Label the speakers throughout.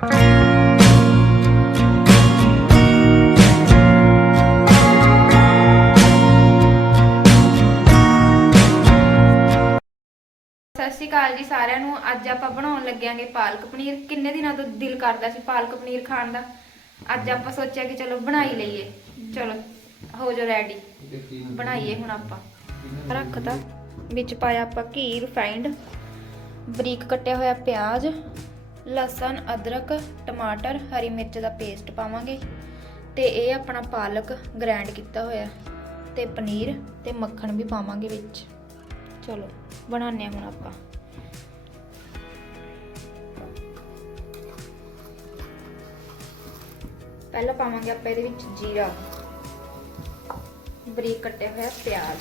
Speaker 1: ਸਤਿ ਸ਼੍ਰੀ ਅਕਾਲ ਜੀ ਸਾਰਿਆਂ ਨੂੰ। ਅੱਜ ਆਪਾਂ ਬਣਾਉਣ ਲੱਗਿਆਂਗੇ ਪਾਲਕ ਪਨੀਰ। ਕਿੰਨੇ ਦਿਨਾਂ ਤੋਂ ਦਿਲ ਕਰਦਾ ਸੀ ਪਾਲਕ ਪਨੀਰ ਖਾਣ ਦਾ? ਅੱਜ ਆਪਾਂ ਸੋਚਿਆ ਕਿ ਚਲੋ ਬਣਾਈ ਲਈਏ। ਚਲੋ, ਹੋ ਜੋ ਰੈਡੀ ਬਣਾਈਏ ਹੁਣ ਆਪਾਂ। ਰੱਖਦਾ ਵਿੱਚ ਪਾਇਆ ਆਪਾਂ ਘੀ ਰਿਫਾਈਂਡ ਬਰੀਕ ਕੱਟਿਆ ਹੋਇਆ ਪਿਆਜ਼। ਲਸਣ, ਅਦਰਕ, ਟਮਾਟਰ, ਹਰੀ ਮਿਰਚ ਦਾ ਪੇਸਟ ਪਾਵਾਂਗੇ ਤੇ ਇਹ ਆਪਣਾ ਪਾਲਕ ਗ੍ਰਾਈਂਡ ਕੀਤਾ ਹੋਇਆ ਤੇ ਪਨੀਰ ਤੇ ਮੱਖਣ ਵੀ ਪਾਵਾਂਗੇ ਵਿੱਚ। ਚਲੋ, ਬਣਾਉਂਦੇ ਹਾਂ ਹੁਣ ਆਪਾਂ। ਪਹਿਲਾਂ ਪਾਵਾਂਗੇ ਆਪਾਂ ਇਹਦੇ ਵਿੱਚ ਜੀਰਾ। ਬਰੀਕ ਕੱਟਿਆ ਹੋਇਆ ਪਿਆਜ਼।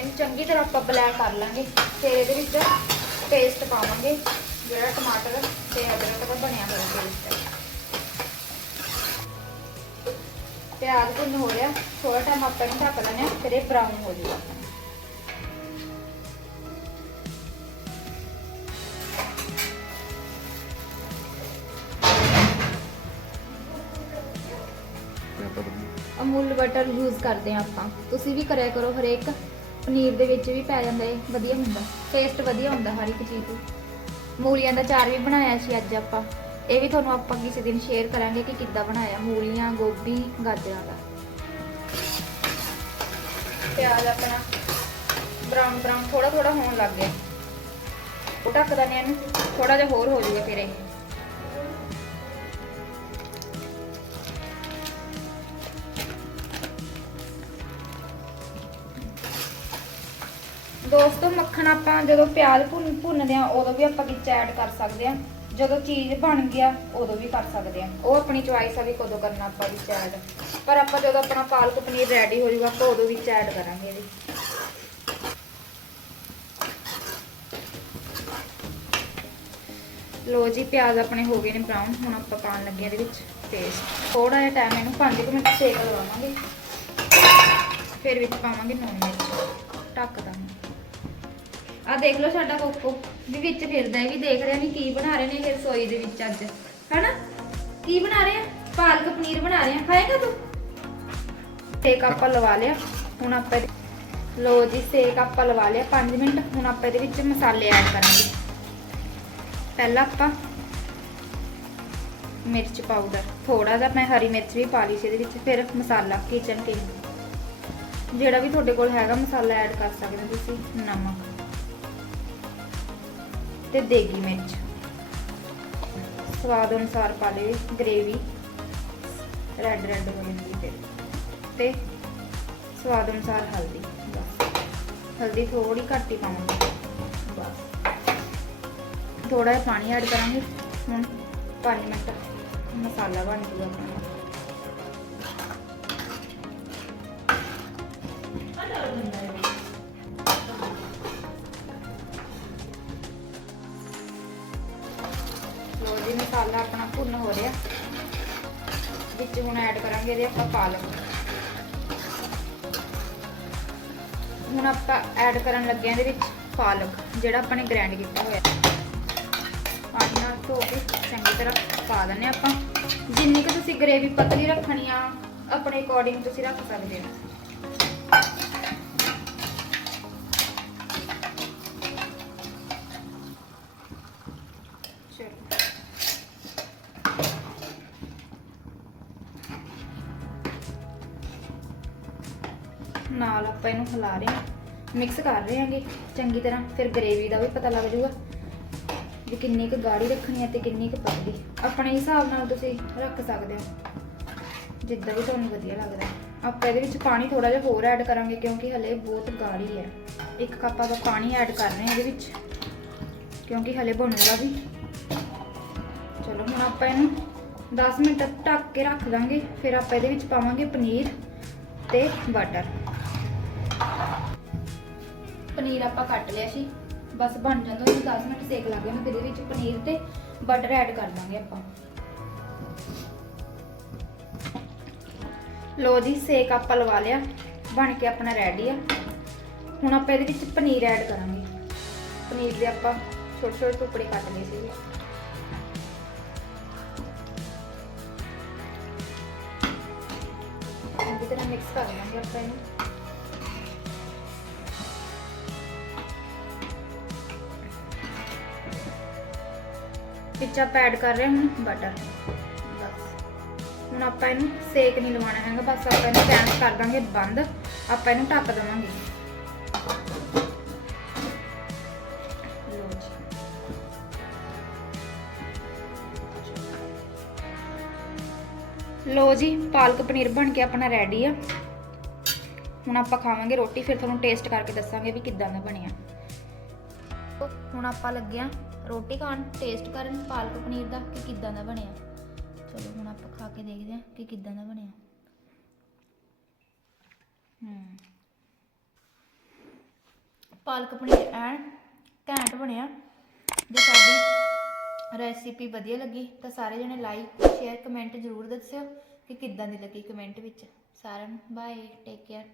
Speaker 1: ਇਹਨੂੰ ਚੰਗੀ ਤਰ੍ਹਾਂ ਆਪਾਂ ਬਲੈਕ ਕਰ ਲਾਂਗੇ ਫਿਰ ਇਹਦੇ ਵਿੱਚ ਪੇਸਟ ਪਾਵਾਂਗੇ ਜਿਹੜਾ ਟਮਾਟਰ ਤੇ ਅਦਰਕ ਦਾ ਬਣਿਆ ਹੋਇਆ ਪੇਸਟ ਹੈ। ਪਿਆਜ਼ ਭੁੰਨ ਹੋ ਰਿਹਾ ਥੋੜਾ ਟਾਈਮ ਆਪਾਂ ਇਹਨੂੰ ਢੱਕ ਲੈਣੇ ਫਿਰ ਇਹ ਬਰਾਊਨ ਹੋ ਜਾਊਗਾ। ਅਮੂਲ ਬਟਰ ਯੂਜ਼ ਕਰਦੇ ਆ ਆਪਾਂ। ਤੁਸੀਂ ਵੀ ਕਰਿਆ ਕਰੋ ਹਰੇਕ। ਪਨੀਰ ਦੇ ਵਿੱਚ ਵੀ ਪੈ ਜਾਂਦਾ ਏ, ਵਧੀਆ ਹੁੰਦਾ ਟੇਸਟ ਵਧੀਆ ਹੁੰਦਾ ਹਰ ਇੱਕ ਚੀਜ਼ ਦਾ। ਮੂਲੀਆਂ ਦਾ ਚਾਰ ਵੀ ਬਣਾਇਆ ਸੀ ਅੱਜ ਆਪਾਂ, ਇਹ ਵੀ ਤੁਹਾਨੂੰ ਆਪਾਂ ਕਿਸੇ ਦਿਨ ਸ਼ੇਅਰ ਕਰਾਂਗੇ ਕਿ ਕਿੱਦਾਂ ਬਣਾਇਆ, ਮੂਲੀਆਂ, ਗੋਭੀ, ਗਾਜਰਾਂ ਦਾ। ਪਿਆਜ਼ ਆਪਣਾ ਬਰਾਊਨ ਬਰਾਊਨ ਥੋੜਾ ਥੋੜਾ ਹੋਣ ਲੱਗ ਗਿਆ। ਉਹ ਢੱਕ ਦਿੰਦੇ ਇਹਨੂੰ ਥੋੜਾ ਜਿਹਾ ਹੋਰ ਹੋ ਜਾਊਗਾ ਫਿਰ ਇਹ। ਦੋਸਤੋ, ਮੱਖਣ ਆਪਾਂ ਜਦੋਂ ਪਿਆਜ਼ ਭੁੰਨ ਭੁੰਨਦੇ ਆ ਉਦੋਂ ਵੀ ਆਪਾਂ ਵਿੱਚ ਐਡ ਕਰ ਸਕਦੇ ਆ ਜਦੋਂ ਚੀਜ਼ ਬਣ ਗਿਆ ਉਦੋਂ ਵੀ ਕਰ ਸਕਦੇ ਆ ਉਹ ਆਪਣੀ ਚੁਆਇਸ ਆ ਵੀ ਕਦੋਂ ਕਰਨਾ ਆਪਾਂ ਵਿੱਚ ਐਡ ਪਰ ਆਪਾਂ ਜਦੋਂ ਆਪਣਾ ਪਾਲਕ ਪਨੀਰ ਰੈਡੀ ਹੋ ਜਾਊਗਾ, ਆਪਾਂ ਉਦੋਂ ਵਿੱਚ ਐਡ ਕਰਾਂਗੇ ਇਹਦੇ। ਲੋ ਜੀ, ਪਿਆਜ਼ ਆਪਣੇ ਹੋ ਗਏ ਨੇ ਬਰਾਊਨ ਹੁਣ ਆਪਾਂ ਪਾਣ ਲੱਗੇ ਇਹਦੇ ਵਿੱਚ ਪੇਸਟ ਥੋੜਾ ਜਿਹਾ ਟਾਈਮ ਇਹਨੂੰ 5 ਮਿੰਟ ਸੇਕ ਲਵਾਵਾਂਗੇ। ਫਿਰ ਵਿੱਚ ਪਾਵਾਂਗੇ ਨੂਨ ਮਿਰਚ। ਢੱਕ ਦਾਂਗੇ। ਆ ਦੇਖ ਲਓ ਸਾਡਾ ਕੋਕੋ ਵੀ ਵਿੱਚ ਫਿਰਦਾ ਇਹ ਵੀ ਦੇਖ ਰਿਹਾ ਨਹੀਂ ਕੀ ਬਣਾ ਰਹੇ ਨੇ ਇਹ ਰਸੋਈ ਦੇ ਵਿੱਚ ਅੱਜ। ਹੈਨਾ? ਕੀ ਬਣਾ ਰਹੇ ਆ? ਪਾਲਕ ਪਨੀਰ ਬਣਾ ਰਹੇ ਆ। ਖਾਏਗਾ ਤੂੰ? ਸੇਕ ਆਪਾਂ ਲਵਾ ਲਿਆ। ਹੁਣ ਆਪਾਂ ਇਹਦੇ- ਜੀ, ਸੇਕ ਆਪਾਂ ਲਵਾ ਲਿਆ। 5 ਮਿੰਟ, ਹੁਣ ਆਪਾਂ ਇਹਦੇ ਵਿੱਚ ਮਸਾਲੇ ਐਡ ਕਰਾਂਗੇ। ਪਹਿਲਾਂ ਆਪਾਂ ਮਿਰਚ ਪਾਊਡਰ। ਥੋੜਾ ਜਿਹਾ ਮੈਂ ਹਰੀ ਮਿਰਚ ਵੀ ਪਾ ਲਈ ਸੀ ਇਹਦੇ ਵਿੱਚ, ਫਿਰ ਮਸਾਲਾ ਕਿਚਨ ਕਿੰਗ ਜਿਹੜਾ ਵੀ ਤੁਹਾਡੇ ਕੋਲ ਹੈਗਾ ਮਸਾਲਾ ਐਡ ਕਰ ਸਕਦੇ ਹੋ ਤੁਸੀਂ, ਨਮਕ। ਤੇ ਦੇਗੀ ਮਿਰਚ। ਸਵਾਦ ਅਨੁਸਾਰ ਪਾ ਲਈ ਗ੍ਰੇਵੀ ਰੈੱਡ ਰੈੱਡ ਹੋ ਜਾਂਦੀ ਫਿਰ ਤੇ ਸਵਾਦ ਅਨੁਸਾਰ ਹਲਦੀ, ਬਸ। ਹਲਦੀ ਥੋੜੀ ਘੱਟ ਹੀ ਪਾਵਾਂਗੇ। ਬਸ। ਥੋੜਾ ਜਿਹਾ ਪਾਣੀ ਐਡ ਕਰਾਂਗੇ। ਹੁਣ 5 ਮਿੰਟ ਮਸਾਲਾ ਬਣ ਜੂਗਾ ਆਪਣਾ। ਮਸਾਲਾ ਆਪਣਾ ਭੁੰਨ ਹੋ ਰਿਹਾ। ਵਿੱਚ ਹੁਣ ਐਡ ਕਰਾਂਗੇ ਇਹਦੇ ਆਪਾਂ ਪਾਲਕ। ਹੁਣ ਆਪਾਂ ਐਡ ਕਰਨ ਲੱਗੇ ਹਾਂ ਇਹਦੇ ਵਿੱਚ ਪਾਲਕ, ਜਿਹੜਾ ਆਪਾਂ ਨੇ ਗ੍ਰਾਈਂਡ ਕੀਤਾ ਹੋਇਆ। ਪਾਣੀ ਨਾਲ ਧੋ ਕੇ ਚੰਗੀ ਤਰ੍ਹਾਂ ਪਾ ਦਿੰਦੇ ਹਾਂ ਆਪਾਂ। ਜਿੰਨੀ ਕੁ ਤੁਸੀਂ ਗ੍ਰੇਵੀ ਪਤਲੀ ਰੱਖਣੀ ਆ, ਆਪਣੇ ਅਕੋਰਡਿੰਗ ਤੁਸੀਂ ਰੱਖ ਸਕਦੇ ਹੋ। ਨਾਲ ਆਪਾਂ ਇਹਨੂੰ ਹਿਲਾ ਰਹੇ ਹਾਂ। ਮਿਕਸ ਕਰ ਰਹੇ ਹਾਂਗੇ, ਚੰਗੀ ਤਰ੍ਹਾਂ। ਫਿਰ ਗ੍ਰੇਵੀ ਦਾ ਵੀ ਪਤਾ ਲੱਗ ਜਾਊਗਾ ਵੀ ਕਿੰਨੀ ਕੁ ਗਾੜੀ ਰੱਖਣੀ ਹੈ ਤੇ ਕਿੰਨੀ ਕੁ ਪਤਲੀ। ਆਪਣੇ ਹਿਸਾਬ ਨਾਲ ਤੁਸੀਂ ਰੱਖ ਸਕਦੇ ਹੋ। ਜਿੱਦਾਂ ਵੀ ਤੁਹਾਨੂੰ ਵਧੀਆ ਲੱਗਦਾ। ਆਪਾਂ ਇਹਦੇ ਵਿੱਚ ਪਾਣੀ ਥੋੜਾ ਜਿਹਾ ਹੋਰ ਐਡ ਕਰਾਂਗੇ ਕਿਉਂਕਿ ਹਲੇ ਬਹੁਤ ਗਾੜੀ ਹੈ। ਇੱਕ ਕੱਪ ਆਪਾਂ ਪਾਣੀ ਐਡ ਕਰ ਰਹੇ ਹਾਂ ਇਹਦੇ ਵਿੱਚ। ਕਿਉਂਕਿ ਹਲੇ ਬਣੂਗਾ ਵੀ। ਚਲੋ, ਹੁਣ ਆਪਾਂ ਇਹਨੂੰ 10 ਮਿੰਟ ਢੱਕ ਕੇ ਰੱਖ ਦਾਂਗੇ। ਫਿਰ ਆਪਾਂ ਇਹਦੇ ਵਿੱਚ ਪਾਵਾਂਗੇ ਪਨੀਰ ਤੇ ਬਟਰ ਪਨੀਰ ਆਪਾਂ ਕੱਟ ਲਿਆ ਸੀ। ਬਸ ਬਣ ਜਾਂਦਾ ਉਹਨੂੰ 10 ਮਿੰਟ ਸੇਕ ਲੱਗ ਗਿਆ ਫਿਰ ਇਹਦੇ ਵਿੱਚ ਪਨੀਰ ਤੇ ਬਟਰ ਐਡ ਕਰ ਦਾਂਗੇ ਆਪਾਂ। ਲੋ ਜੀ, ਸੇਕ ਆਪਾਂ ਲਵਾ ਲਿਆ, ਬਣ ਕੇ ਆਪਣਾ ਰੈਡੀ ਆ। ਹੁਣ ਆਪਾਂ ਇਹਦੇ ਵਿੱਚ ਪਨੀਰ ਐਡ ਕਰਾਂਗੇ। ਪਨੀਰ ਦੇ ਆਪਾਂ ਛੋਟੇ ਛੋਟੇ ਟੁਕੜੇ ਕੱਟ ਲਏ ਸੀ ਤਰ੍ਹਾਂ ਮਿਕਸ ਕਰ ਲਾਂਗੇ ਆਪਾਂ ਇਹਨੂੰ। ਵਿੱਚ ਆਪਾਂ ਐਡ ਕਰ ਰਹੇ ਹੁਣ ਬਟਰ ਬਸ। ਹੁਣ ਆਪਾਂ ਇਹਨੂੰ ਸੇਕ ਨਹੀਂ ਲਵਾਉਣਾ ਹੈਗਾ, ਬਸ ਆਪਾਂ ਇਹਨੂੰ ਗੈਸ ਕਰ ਦਾਂਗੇ ਬੰਦ, ਆਪਾਂ ਇਹਨੂੰ ਢੱਕ ਦੇਵਾਂਗੇ। ਲੋ ਜੀ। ਪਾਲਕ ਪਨੀਰ ਬਣ ਕੇ ਆਪਣਾ ਰੈਡੀ ਆ। ਹੁਣ ਆਪਾਂ ਖਾਵਾਂਗੇ ਰੋਟੀ, ਫਿਰ ਤੁਹਾਨੂੰ ਟੇਸਟ ਕਰਕੇ ਦੱਸਾਂਗੇ ਵੀ ਕਿੱਦਾਂ ਦਾ ਬਣਿਆ। ਹੁਣ ਆਪਾਂ ਲੱਗਿਆ ਰੋਟੀ ਖਾਣ ਟੇਸਟ ਕਰਨ, ਪਾਲਕ ਪਨੀਰ ਦਾ ਕਿ ਕਿੱਦਾਂ ਦਾ ਬਣਿਆ? ਚਲੋ ਹੁਣ ਆਪਾਂ ਖਾ ਕੇ ਦੇਖਦੇ ਹਾਂ ਕਿ ਕਿੱਦਾਂ ਦਾ ਬਣਿਆ। ਹੂੰ। ਪਾਲਕ ਪਨੀਰ ਐਨ ਘੈਂਟ ਬਣਿਆ। ਜੇ ਸਾਡੀ ਰੈਸਿਪੀ ਵਧੀਆ ਲੱਗੀ ਤਾਂ ਸਾਰੇ ਜਣੇ ਲਾਈਕ ਸ਼ੇਅਰ ਕਮੈਂਟ ਜ਼ਰੂਰ ਦੱਸਿਓ ਕਿ ਕਿੱਦਾਂ ਦੀ ਲੱਗੀ ਕਮੈਂਟ ਵਿੱਚ। ਸਾਰਿਆਂ ਨੂੰ ਬਾਏ ਟੇਕ ਕੇਅਰ